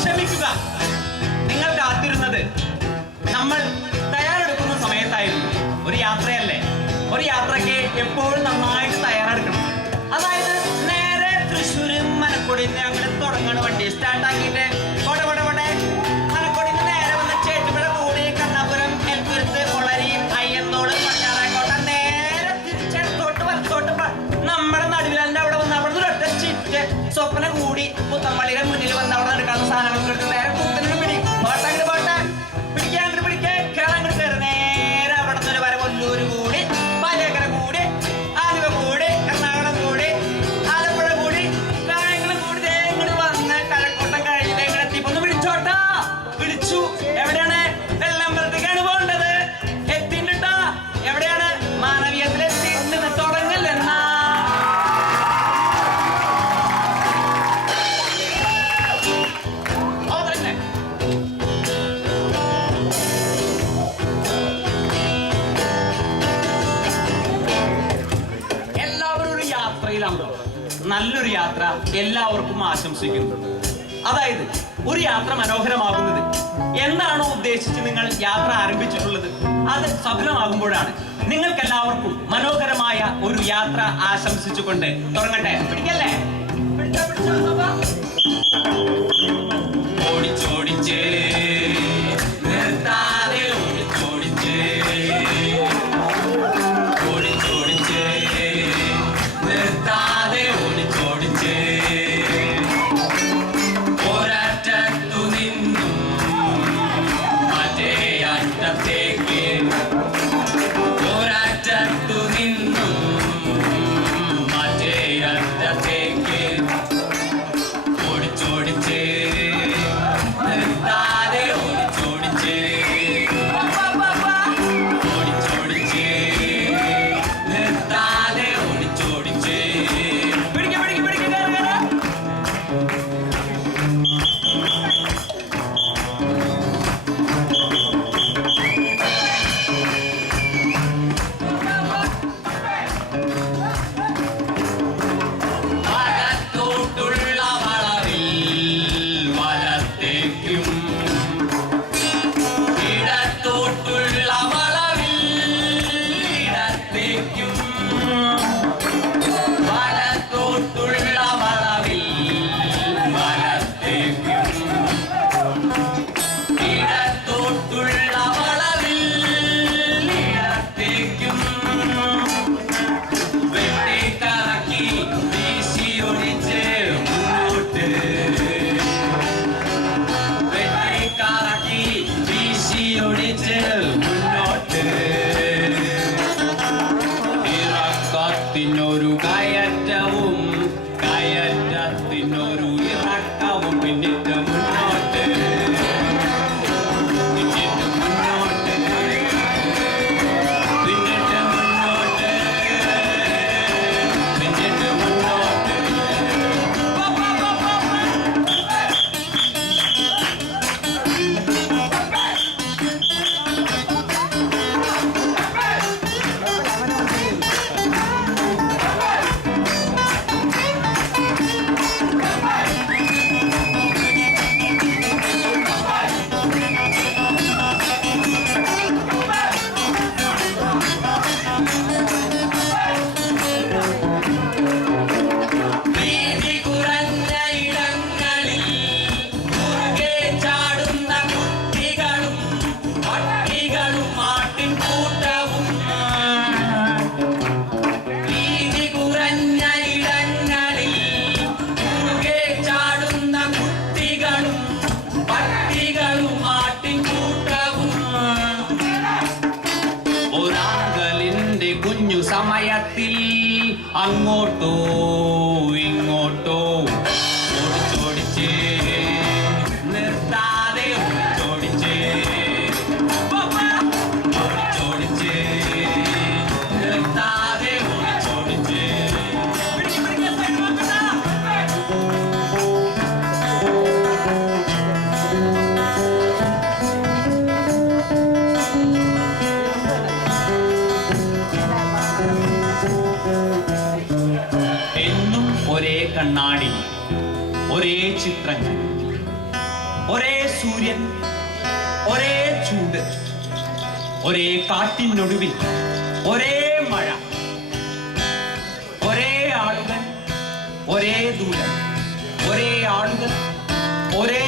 ക്ഷമിക്കുക, നിങ്ങൾ കാത്തിരുന്നത് നമ്മൾ തയ്യാറെടുക്കുന്ന സമയത്തായിരുന്നു. ഒരു യാത്രയല്ലേ, ഒരു യാത്രയ്ക്ക് എപ്പോഴും നന്നായിട്ട് തയ്യാറെടുക്കണം. അതായത് നേരെ തൃശ്ശൂര് മനക്കൊടിന്ന് അങ്ങനെ തുടങ്ങണ വണ്ടി സ്റ്റാർട്ടാക്കിയിട്ട് മനക്കൊടിന്ന് നേരെ വന്ന് ചേട്ടുപുഴ കൂടി കണ്ണപുരം എൽപുരത്ത് കൊളരി അയ്യന്നോട് പട്ടാറക്കോട്ട നേരെ തിരിച്ചെടുത്തോട്ട് വലത്തോട്ട് നമ്മുടെ നടുവിലെ അവിടെ വന്ന് അവിടെ നിന്ന് ഒറ്റ ചിറ്റ് സ്വപ്ന കൂടി പുത്തമ്പള്ളിയുടെ മുന്നിൽ വന്ന് അവിടെ നടക്കാവുന്ന സാധനങ്ങൾക്ക് എടുത്ത് നേരെ കുത്തനോട് പിടിക്കാൻ കേരളം കയറി നേരെ അവിടെ നിന്ന് വരെ കൊല്ലൂര് കൂടി പാലേക്കര കൂടി ആലുവ കൂടി എറണാകുളം കൂടി ആലപ്പുഴ കൂടി കായംകുളം കൂടി ഇങ്ങോട്ട് വന്ന് കഴക്കൂട്ടം കഴിഞ്ഞിട്ട് ഇങ്ങനെ എത്തിയപ്പോ ഒന്ന് വിളിച്ചോട്ടാ. വിളിച്ചു. എവിടെയാണ്? വെള്ളമ്പലത്തേക്കാണ് പോകേണ്ടത്. എത്തിണ്ടാ. എവിടെയാണ്? മാനവീയത്തിലെത്തി തുടങ്ങില്ലെന്നാ. നല്ലൊരു യാത്ര എല്ലാവർക്കും ആശംസിക്കുന്നു. അതായത് ഒരു യാത്ര മനോഹരമാകുന്നത് എന്താണോ ഉദ്ദേശിച്ച് നിങ്ങൾ യാത്ര ആരംഭിച്ചിട്ടുള്ളത് അത് സഫലമാകുമ്പോഴാണ്. നിങ്ങൾക്കെല്ലാവർക്കും മനോഹരമായ ഒരു യാത്ര ആശംസിച്ചുകൊണ്ട് തുടങ്ങട്ടെ. പിടിക്കല്ലേ? ഓടിച്ചോടിച്ചേ നിർത്താതെ ഓടിച്ചോടിച്ചേ ഓടിച്ചോടിച്ചേ നിർത്താതെ ഓടിച്ചോടിച്ചേ ഒരറ്റത്തു നിന്നും മറ്റേ അറ്റത്തേക്ക് ഒരറ്റത്തു നിന്നും മറ്റേ അറ്റത്തേക്ക് ഓടിച്ചോടിച്ചേ സൂര്യൻ, ഒരേ ചൂട്, ഒരേ കാട്ടിനൊടുവിൽ ഒരേ മഴ, ഒരേ ആളുകൾ ഒരേ ദൂരം, ഒരേ ആളുകൾ ഒരേ